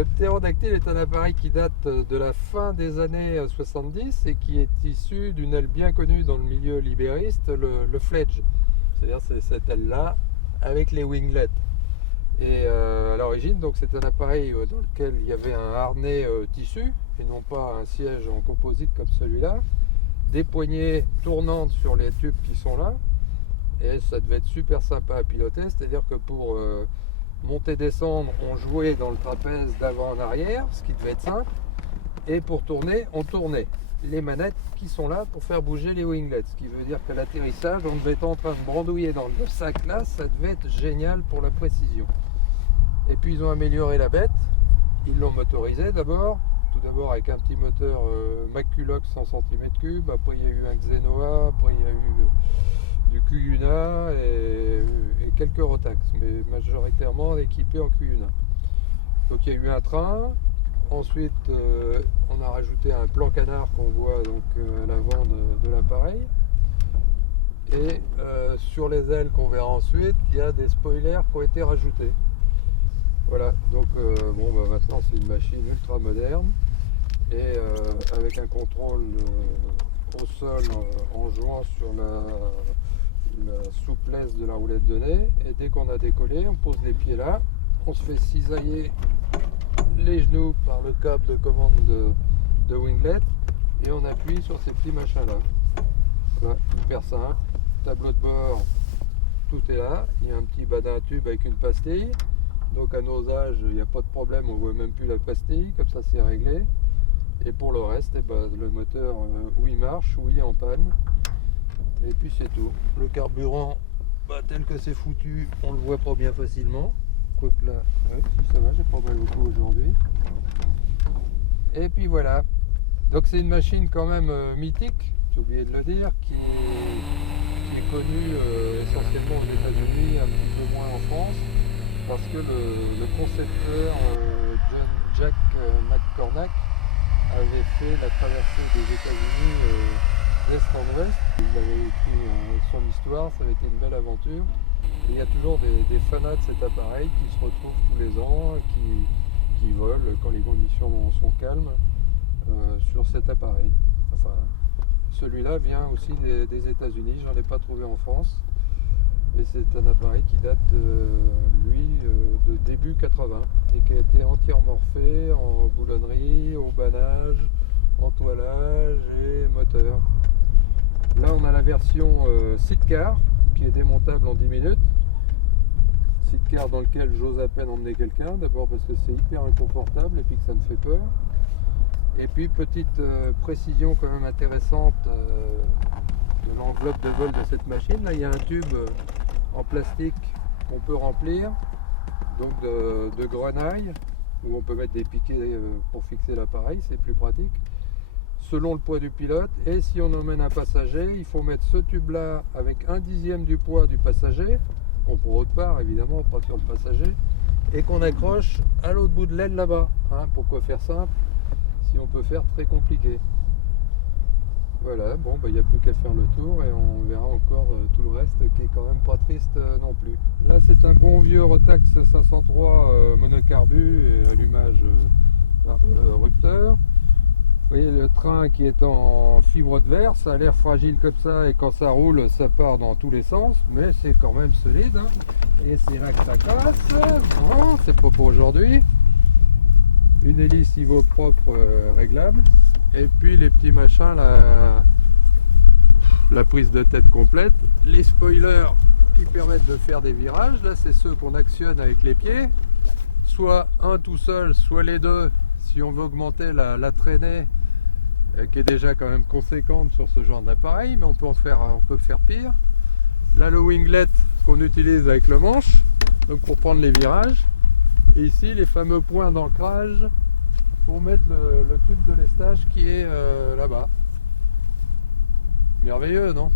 Le ptérodactyle est un appareil qui date de la fin des années 70 et qui est issu d'une aile bien connue dans le milieu libériste, le fledge. C'est-à-dire c'est cette aile-là avec les winglets. Et à l'origine, donc c'est un appareil dans lequel il y avait un harnais tissu et non pas un siège en composite comme celui-là, des poignées tournantes sur les tubes qui sont là, et ça devait être super sympa à piloter, c'est-à-dire que pour monter descendre, on jouait dans le trapèze d'avant en arrière, ce qui devait être simple, et pour tourner, on tournait les manettes qui sont là pour faire bouger les winglets, ce qui veut dire que l'atterrissage, on devait être en train de brandouiller dans le sac là, ça devait être génial pour la précision. Et puis ils ont amélioré la bête, ils l'ont motorisé d'abord, tout d'abord avec un petit moteur Maculox 100 cm3, après il y a eu un Xenoa, après il y a eu du Cuyuna et quelques Rotax, mais majoritairement équipés en Cuyuna. Donc il y a eu un train, ensuite on a rajouté un plan canard qu'on voit donc à l'avant de l'appareil. Et sur les ailes qu'on verra ensuite, il y a des spoilers qui ont été rajoutés. Voilà, donc bon, bah, maintenant c'est une machine ultra moderne et avec un contrôle au sol en jouant sur la souplesse de la roulette de nez. Et dès qu'on a décollé, on pose les pieds là, on se fait cisailler les genoux par le câble de commande de winglet et on appuie sur ces petits machins là. Voilà, hyper simple, tableau de bord, tout est là, il y a un petit badin à tube avec une pastille. Donc à nos âges, il n'y a pas de problème, on ne voit même plus la pastille, comme ça c'est réglé. Et pour le reste, eh ben, le moteur, où il marche, où il est en panne. Et puis c'est tout. Le carburant, bah, tel que c'est foutu, on le voit pas bien facilement. Quoique là, ouais, si ça va, j'ai pas mal au cou aujourd'hui. Et puis voilà. Donc c'est une machine quand même mythique, j'ai oublié de le dire, qui est connue essentiellement aux États-Unis, un petit peu moins en France. Parce que le concepteur Jack McCormack avait fait la traversée des États-Unis d'est en ouest. Il avait écrit son histoire, ça avait été une belle aventure. Et il y a toujours des fanats de cet appareil qui se retrouvent tous les ans, qui volent quand les conditions sont calmes sur cet appareil. Enfin, celui-là vient aussi des États-Unis, j'en ai pas trouvé en France. Et c'est un appareil qui date, lui, de début 80 et qui a été entièrement refait en boulonnerie, au banage, en toilage et moteur. Là, on a la version Sidecar qui est démontable en 10 minutes. Sidecar dans lequel j'ose à peine emmener quelqu'un, d'abord parce que c'est hyper inconfortable et puis que ça me fait peur. Et puis, petite précision quand même intéressante de l'enveloppe de vol de cette machine. Là, il y a un tube en plastique qu'on peut remplir, donc de grenaille, où on peut mettre des piquets pour fixer l'appareil, c'est plus pratique, selon le poids du pilote. Et si on emmène un passager, il faut mettre ce tube là avec 1/10 du poids du passager, qu'on prend autre part évidemment, pas sur le passager, et qu'on accroche à l'autre bout de l'aile là-bas. Hein, pourquoi faire simple si on peut faire très compliqué? Voilà, bon, il n'y a plus qu'à faire le tour et on verra encore tout le reste qui est quand même pas triste non plus. Là, c'est un bon vieux Rotax 503 monocarbu et allumage par rupteur. Vous voyez le train qui est en fibre de verre, ça a l'air fragile comme ça et quand ça roule, ça part dans tous les sens, mais c'est quand même solide. Hein. Et c'est là que ça casse. Non, c'est pas pour aujourd'hui. Une hélice propre réglable. Et puis les petits machins, la prise de tête complète, les spoilers qui permettent de faire des virages. Là, c'est ceux qu'on actionne avec les pieds, soit un tout seul, soit les deux, si on veut augmenter la traînée, qui est déjà quand même conséquente sur ce genre d'appareil, mais on peut faire pire. Là, le winglet qu'on utilise avec le manche, donc pour prendre les virages. Et ici, les fameux points d'ancrage pour mettre le tube de lestage qui est là-bas. Merveilleux, non?